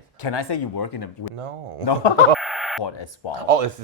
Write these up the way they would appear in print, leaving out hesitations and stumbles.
days. Can I say you work in a... No. No. As well. Oh, it's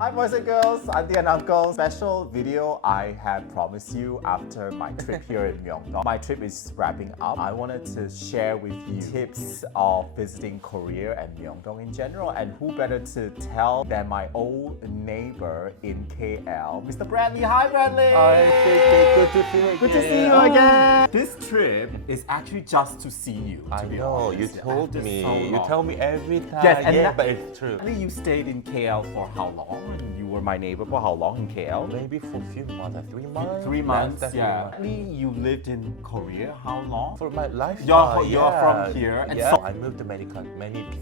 Hi boys and girls, auntie and uncle. Special video I have promised you after my trip here in Myeongdong. My trip is wrapping up. I wanted to share with you tips of visiting Korea and Myeongdong in general, and who better to tell than my old neighbor in KL, Mr. Bradley. Hi Bradley! Hi, good to see you. Good to see you again. This trip is actually just to see you. I know, you told me. You tell me every time. Yes, and yeah, but it's true. You stayed in KL for how long? And you were my neighbor for how long in KL? Maybe for a few months, 3 months. 3 months, Less than yeah. 3 months. You lived in Korea how long? For my life, You're from here, and yeah. so- I moved to many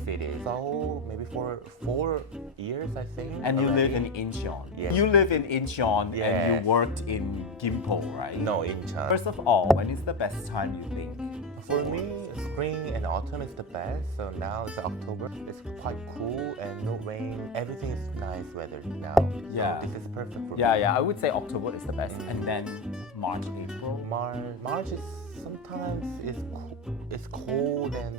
cities. So maybe for 4 years, I think. And you live already. in Incheon. Yes. You live in Incheon and Yes. you worked in Gimpo, right? No, Incheon. First of all, when is the best time you think? For me, spring and autumn is the best. So now it's October. It's quite cool and no rain. Everything is nice weather now. Yeah. So this is perfect for me. Yeah, I would say October is the best. And then March, April. March is sometimes it's cold and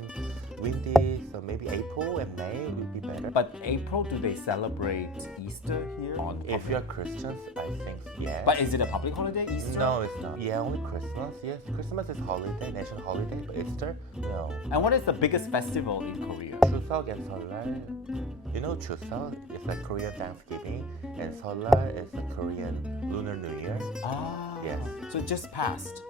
windy. So maybe April and May would be better. But April, do they celebrate Easter here? If you're Christians, I think yes. But is it a public holiday, Easter? No, it's not. Yeah, only Christmas. Yes, Christmas is holiday, national holiday. But Easter, no. And what is the biggest festival in Korea? Chuseok and Seollal. You know Chuseok is like Korean Thanksgiving, and Seollal is the Korean Lunar New Year. Ah, Yes. So it just passed.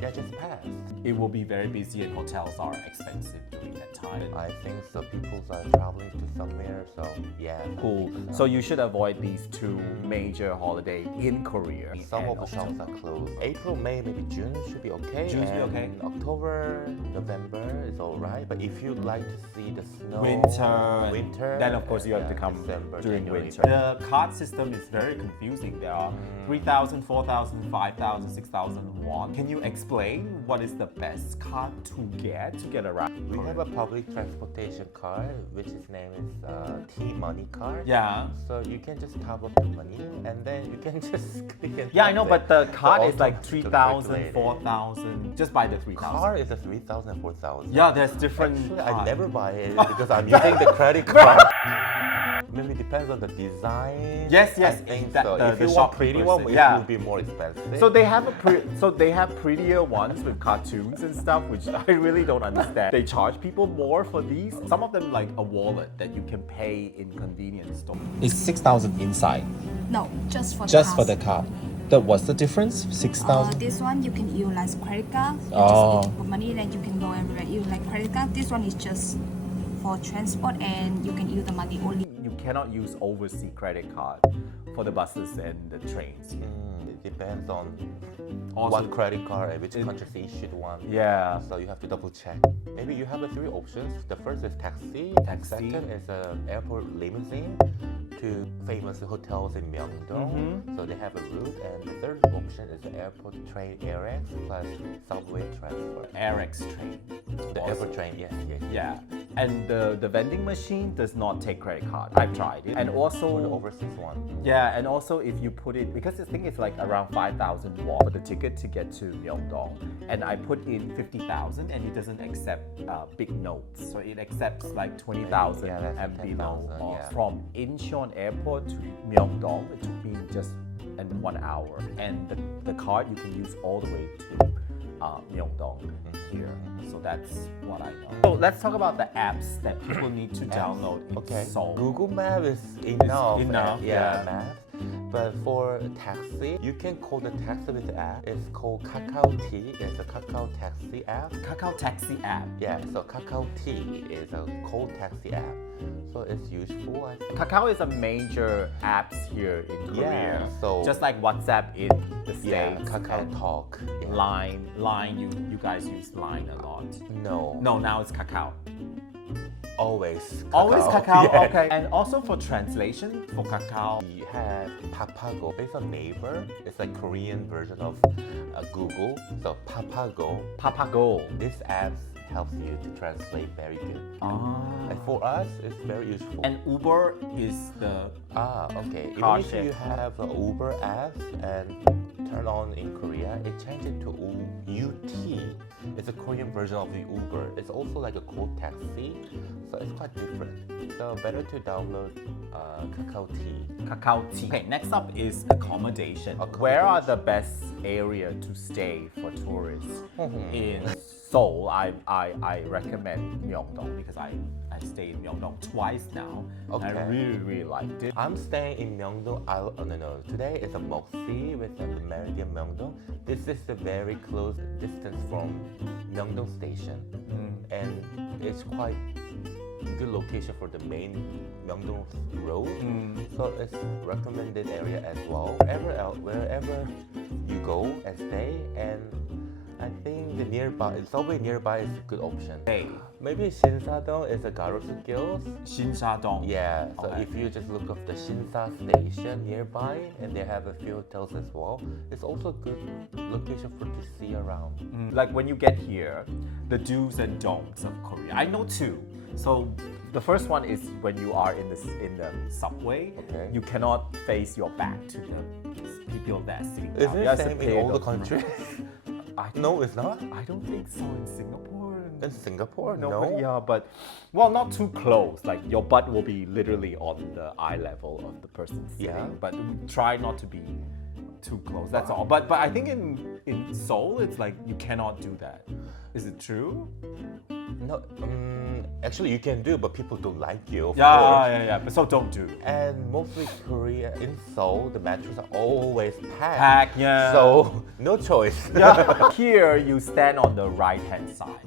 Yeah, just passed. It will be very busy and hotels are expensive during that time. I think so. People are traveling to somewhere, so yeah. Cool. So you should avoid these two major holidays in Korea. Some And of the shops are closed. April, May, maybe June should be okay. June should be and okay. October, November is alright. But if you'd like to see the snow, winter, then of course you have to come December, during January. winter. The card system is very confusing. There are 3,000, 4,000, 5,000, 6,000 won. Can you explain what is the best card to get around? We have a public transportation card, which its name is T-Money card. Yeah. So you can just top up the money, and then you can just click and Yeah, I know, but the card is auto like 3,000, calculated. 4,000. Just buy the 3,000. Car is a 3,000, 4,000. Yeah, there's different. Actually, I cards. never buy it because I'm using the credit card. Maybe it depends on the design. Yes, I think that- so. the If you shop want pretty person, one, yeah. it will be more expensive. So they have prettier ones with cartoons and stuff, which I really don't understand. They charge people more for these. Some of them like a wallet that you can pay in convenience store. It's 6,000 inside, No, just for just the for the card. What's the difference? 6,000. This one you can utilize credit card. You Oh. just put money, then you can go everywhere. You like credit card. This one is just for transport, and you can use the money only. You cannot use overseas credit card for the buses and the trains. It depends on Also- what credit card and which country's issued one. Yeah. So you have to double check. Maybe you have the 3 options. The first is taxi. Taxi. Second is airport limousine to famous hotels in Myeongdong. Mm-hmm. So they have a route. And the third option is the airport train AirX plus subway transfer. AirX train. The airport train, yes. Yeah. And the vending machine does not take credit card. I've tried it. And For the also, overseas one. yeah, and also if you put it, because the thing is like around 5,000 won for the ticket to get to Myeongdong. And I put in 50,000 and it doesn't accept big notes. So it accepts like 20,000 Yeah, that's and below. 10,000, yeah. From Incheon airport to Myeongdong, it took me just in 1 hour. And the card you can use all the way to Myeongdong here. So that's what I know. So let's talk about the apps that people need to download in Okay. Seoul. Google Map is enough. enough, yeah. Maps. But for taxi, you can call the taxi with the app. It's called Kakao T. It's a Kakao Taxi app. Kakao Taxi app. Yeah, so Kakao T is a call taxi app. So it's useful, I think. Kakao is a major apps here in Korea. Yeah, so- just like WhatsApp in the States. Yeah, Kakao and Talk. Yeah. Line, you guys use Line a lot. No, No, now it's Kakao. always Kakao. Always Kakao, Yeah. okay. And also for translation, for Kakao, We have Papago based on neighbor. It's like Korean version of Google. So Papago. Papago. This app helps you to translate very good. Ah. And for us, it's very useful. And Uber is the Okay. Car Even if share. you have Uber apps and turn on in Korea, it changed it to UT. It's a Korean version of the Uber. It's also like a cold taxi, so it's quite different. So better to download Kakao Tea. Kakao tea. Okay, next up is accommodation. Where are the best area to stay for tourists? In Seoul, I recommend Myeongdong because I stayed in Myeongdong twice now. Okay. And I really liked it. I'm staying in Myeongdong. No. Today is a Moxie with the Meridian Myeongdong. This is a very close distance from Myeongdong Station, and it's quite good location for the main Myeongdong road. So it's recommended area as well. Wherever you go and stay, and I think the subway nearby is a good option. Hey. Maybe Shinsadong is a Garosu Gills. Shinsadong. Yeah, so Okay. if you just look up the Shinsa station nearby, and they have a few hotels as well, it's also a good location for to see around. Like when you get here, the do's and don'ts of Korea. I know two. So the first one is when you are in the subway, Okay. you cannot face your back to the people that are sitting Is down. it You have the to same pay in all the the- countries? I, No, it's not. I don't think so in Singapore. In Singapore, No, no. but yeah, but well, not too close. Like your butt will be literally on the eye level of the person sitting. Yeah. But try not to be too close. That's all. But I think in Seoul, it's like you cannot do that. Is it true? No, actually you can do, but people don't like you. Of Yeah, course. yeah. But so don't do. And mostly Korea, in Seoul, the metros are always packed. Pack, yeah. So no choice. Yeah. Here you stand on the right hand side.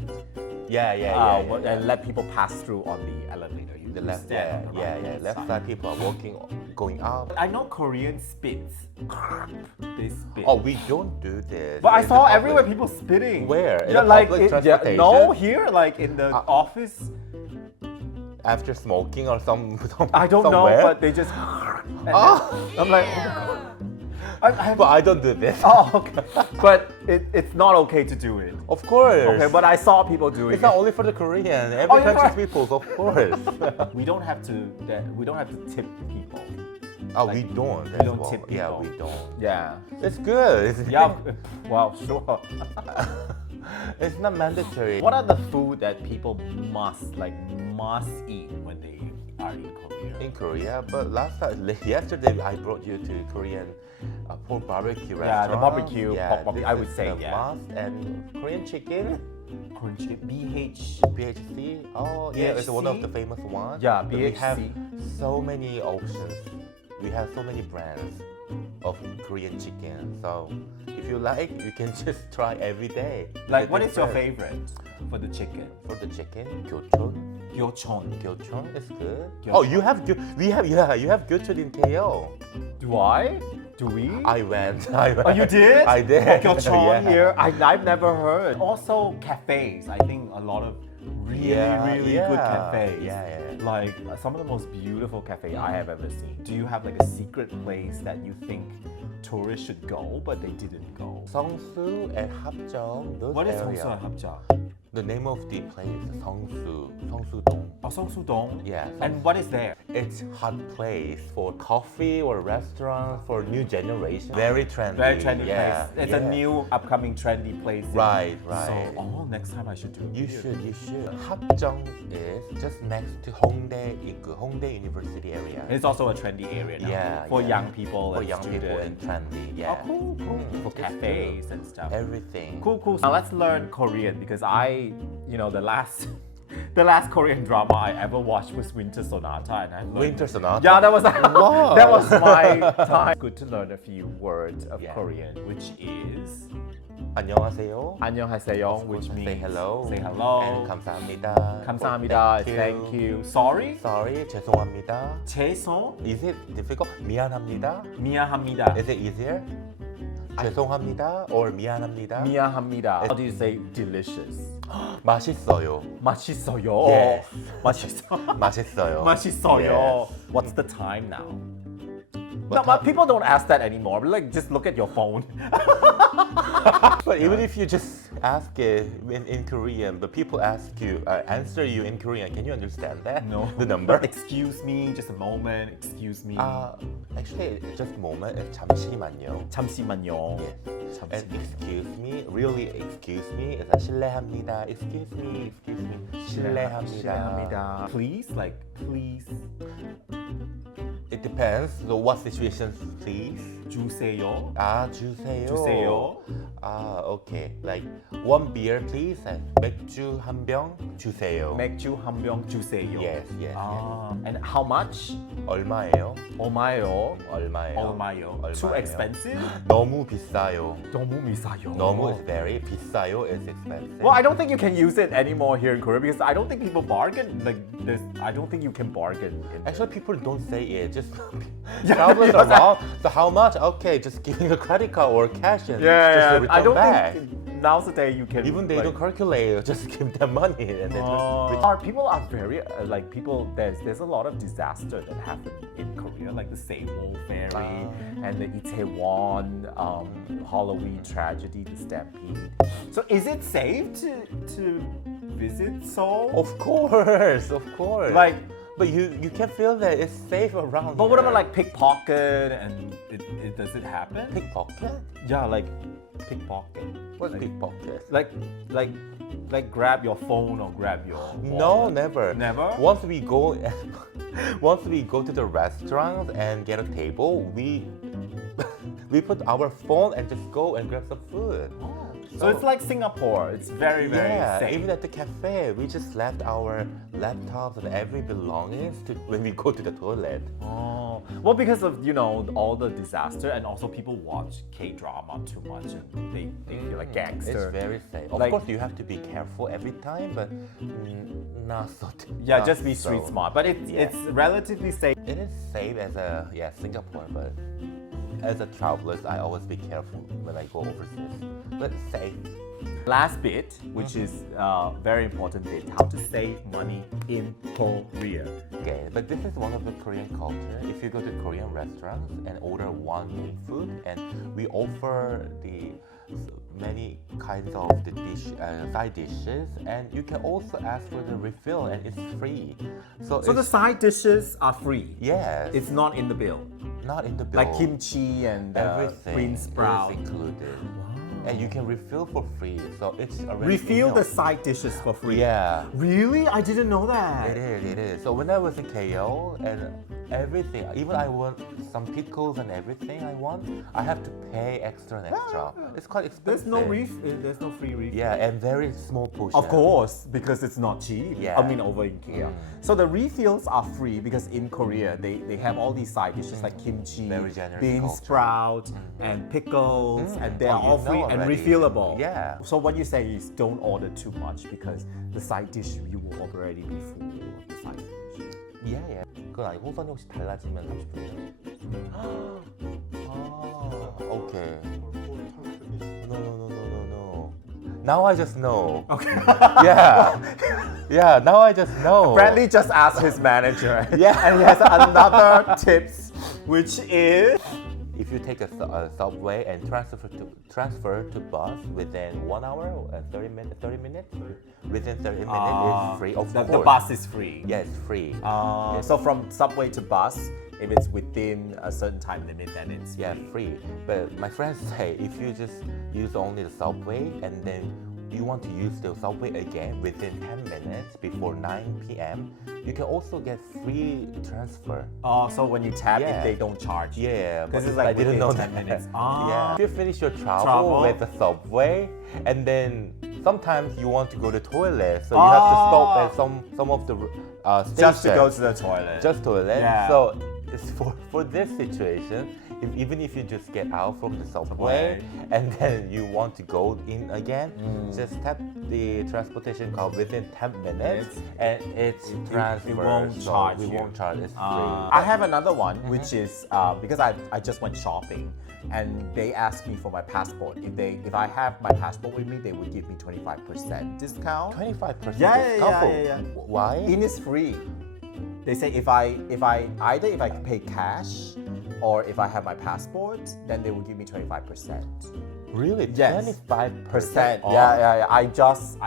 yeah. And let people pass through on the elevator. You The left, stand on the right-hand left side people are walking, going up. I know Korean spits. They spit. Oh, we don't do this. But I in saw the everywhere public. people spitting. Where? In Yeah, the like public no, transportation? here, like in the office. After smoking or some I don't somewhere? know, but they just. And then I'm like, oh my God. But I don't do this. Oh, okay. But it's not okay to do it. Of course. Okay, but I saw people doing it's it. not only for the Korean. Every Oh, yeah, country's right. people, of course. We don't have to. We don't have to tip people. Oh, Like, we don't. we as don't well. tip Yeah, people. we don't. Yeah. It's good. It's, Yeah. Wow. Sure. it's not mandatory. What are the food that people must eat when they are in Korea? In Korea, but yesterday I brought you to Korean pork barbecue restaurant. Yeah, the barbecue, Yeah, pork barbecue, this I would is say, the yeah. must. And Korean chicken, Korean chicken, BHC. Oh, yeah, it's one of BHC? the famous ones. Yeah, But we have BHC. so many options. We have so many brands of Korean chicken. So if you like, you can just try every day. Like, The what is your different- favorite for the chicken? For the chicken, gyochon. Gyochon. Gyochon is good. Gyochon. Oh, you have you have gyochon in KO. Do I? Do we? I went. Oh, you did? I did. Gyochon Yeah. here. I've never heard. Also, cafes. I think a lot of really good cafes. Yeah. Like some of the most beautiful cafe I have ever seen. Do you have like a secret place that you think tourists should go but they didn't go? Songsu and Hapjeong. Those What is area. Hongsu and Hapjeong? The name of the place is Songsu-dong. Oh, Seongsudong. Yeah. And what is there? It's hot place for coffee or restaurant for new generation. Very trendy. Very trendy yeah, place. It's yeah. a new upcoming trendy place. Right. So, next time I should do it. You here. should. Hapjeong is just next to Hongdae University area. It's also a trendy area now. Yeah, For yeah. young people For and young people and students. trendy. Yeah. Oh, cool. For it's cafes good. and stuff. Everything. Cool. Now let's learn Korean because the last Korean drama I ever watched was Winter Sonata, and I learned. Winter Sonata. Yeah, that was Wow. that was my time. Good to learn a few words of Yeah. Korean, which is 안녕하세요. 안녕하세요, which Say means hello. Say hello. And 감사합니다. 감사합니다. Or Thank you. Sorry. Sorry. 죄송합니다. 죄송. Is it difficult? 미안합니다. 미안합니다. Is it easier? 죄송합니다 or 미안합니다. 미안합니다. How do you say delicious? 맛있어요. 맛있어요. Yes. 맛있어. 맛있어요. 맛있어요. Yes. What's the time now? What No, but time? people don't ask that anymore. Like, just look at your phone. But even if you just ask it in Korean, but people ask you, answer you in Korean. Can you understand that? No. The number? Excuse me, just a moment. Excuse me. Actually, just a moment. 잠시만요. 잠시만요. Yes. And 잠시만요. excuse me, really excuse me is 실례합니다. Excuse me, 실례합니다. 실례합니다. Please, like please. It depends. So what situations, please? 주세요. 주세요. 주세요. Okay. Like one beer, please. And 맥주 한 병 주세요. 맥주 한 병 주세요. Yes, yes, And how much? 얼마예요? 얼마요? 얼마예요? 얼마요? Too expensive? 너무 비싸요. 너무 비싸요. 너무 is very 비싸요 is expensive. Well, I don't think you can use it anymore here in Korea because I don't think people bargain like this. I don't think you can bargain. Actually, people don't say it. Just Yeah, travelers yeah. are wrong. So how much? Okay, just give me a credit card or cash and Yeah, just yeah. return I don't back. think nowadays you can. Even they like, don't calculate, just give them money and then Our people are very like people. There's a lot of disaster that happen in Korea, like the Seoul ferry and the Itaewon Halloween tragedy, the stampede. So is it safe to visit Seoul? Of course, of course. Like, but you can feel that it's safe around. but what here. about like pickpocket and does it happen? pickpocket? Yeah, like pickpocket. What's like, pickpocket? Like grab your phone or grab your No, wallet. never. Never? Once we go, once we go to the restaurant and get a table, we we put our phone and just go and grab some food. So it's like Singapore. It's very, very Yeah, safe. even at the cafe, we just left our laptops and every belongings to when we go to the toilet. Oh, well, because of all the disaster and also people watch K-drama too much and they feel like gangster. It's very safe. Of Like- course, you have to be careful every time, but not so. Yeah, not just be street so. smart. But it's relatively safe. It is safe as a Singapore, but as a traveler, I always be careful when I go overseas. But safe. Last bit, which is very important bit, how to save money in Korea. Okay, but this is one of the Korean culture. If you go to Korean restaurants and order one main food, and we offer the many kinds of the side dishes, and you can also ask for the refill, and it's free. So So the it's, side dishes are free. yes, It's not in the bill. not in the bill. Like kimchi and Everything green sprout. is included, and you can refill for free. So it's already Refill the enough. side dishes for free. Yeah. Really? I didn't know that. It is. So when I was in KL and everything, even I want some pickles and everything I want, I have to pay extra and extra. It's quite There's expensive. no there's no free refill. Yeah, and very small portion. Of course, because it's not cheap. Yeah. I mean, over in KL. So the refills are free because in Korea they have all these side dishes like kimchi, Very generous bean culture. sprout, and pickles, and they're Oh, you all free know and already. refillable. Yeah. So what you say is don't order too much because the side dish you will already be full of the side dish. Yeah. 그건 아니고 호선이 혹시 달라지면 30분이요? Okay. No. Now I just know. Okay. Yeah. Now I just know. Bradley just asked his manager. Yeah. And he has another tips, which is If you take a subway and transfer to bus within 1 hour and 30 minutes, within 30 minutes it's free. Of the course. bus is free. Yeah, it's free. So from subway to bus, if it's within a certain time limit, then it's Yeah, free. But my friends say if you just use only the subway and then you want to use the subway again within 10 minutes before 9 p.m., you can also get free transfer. Oh, so when you tap Yeah. it, they don't charge you. Yeah, because but it's like I didn't know within 10 that. minutes. Yeah. If you finish your travel Travel. with the subway, and then sometimes you want to go to toilet, so you have to stop at some of the stations. Just to go to the toilet. Just toilet. Yeah. So it's for this situation, even if you just get out from the subway and then you want to go in again, just tap the transportation card within 10 minutes and it's transferred. won't so charge we you. won't charge. It's free. I have another one, which is because I just went shopping and they asked me for my passport. If I have my passport with me, they would give me 25% discount. 25% Yeah. discount. Why? Innisfree. They say if I either pay cash or if I have my passport, then they will give me 25%. Really? Yes. 25% off? Yeah. I just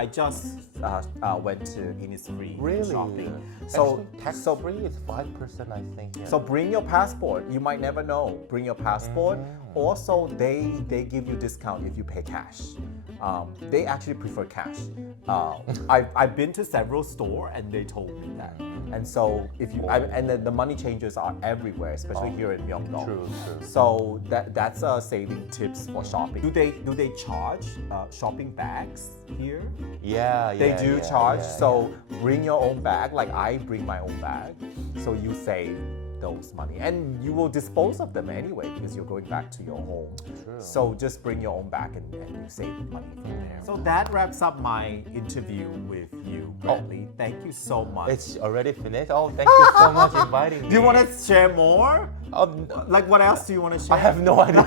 went to Innisfree Really? shopping. So tax-free is 5%, I think. Yeah. So bring your passport. You might never know. Bring your passport. Also, they give you discount if you pay cash. They actually prefer cash. I've been to several stores and they told me that. And so if you and the money changers are everywhere, especially here in Myeongdong. True. So that's a saving tips for shopping. Do they charge shopping bags here? Yeah, They do charge. yeah, So bring your own bag. Like I bring my own bag. So you save those money, and you will dispose of them anyway because you're going back to your home. True. So just bring your own bag and you save money from there. So that wraps up my interview with you, Bradley. Thank you so much. It's already finished? Oh, thank you so much for inviting me. Do you want to share more? Like what else do you want to share? I have no idea.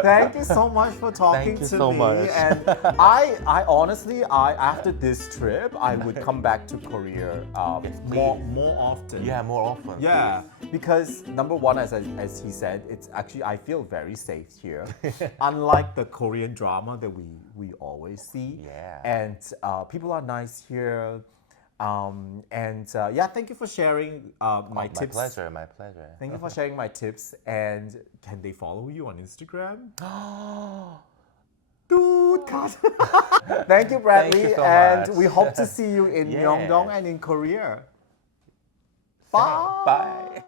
Thank you so much for talking Thank you to so me. much. And I honestly, after this trip, I would come back to Korea Yes, more often. Yeah, more often. Yeah, because number one, as he said, it's actually I feel very safe here, unlike the Korean drama that we always see. Yeah. And people are nice here. Thank you for sharing my tips. My pleasure. Thank you for sharing my tips. And can they follow you on Instagram? Dude, thank you, Bradley. Thank you so and much. we hope to see you in Yeah. Myeongdong and in Korea. Bye. Bye.